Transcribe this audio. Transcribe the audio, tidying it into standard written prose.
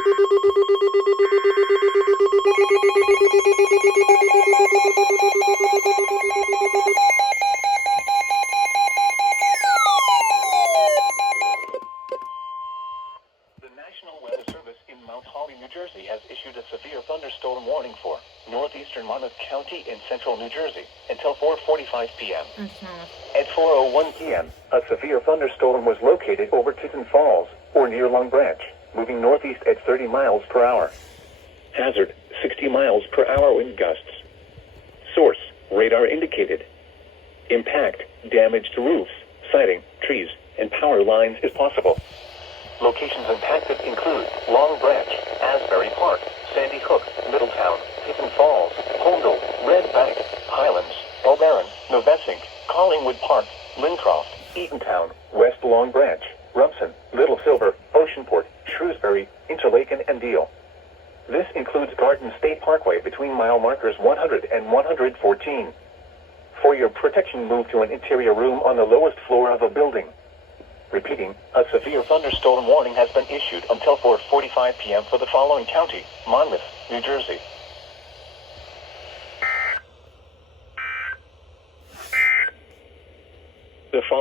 New Jersey has issued a severe thunderstorm warning for northeastern Monmouth County in central New Jersey until 4:45 p.m. At 4:01 p.m., a severe thunderstorm was located over Tinton Falls, or near Long Branch, moving northeast at 30 miles per hour. Hazard, 60 miles per hour wind gusts. Source, radar indicated. Impact, damage to roofs, siding, trees, and power lines is possible. Locations impacted include Long Branch, Asbury Park, Sandy Hook, Middletown, Tinton Falls, Holmdel, Red Bank, Highlands, Elbaron, Novesink, Collingwood Park, Lincroft, Eatontown, West Long Branch, Rumson, Little Silver, Oceanport, Shrewsbury, Interlaken, and Deal. This includes Garden State Parkway between mile markers 100 and 114. For your protection, move to an interior room on the lowest floor of a building. Repeating, a severe thunderstorm warning has been issued until 4:45 p.m. for the following county: Monmouth, New Jersey. The following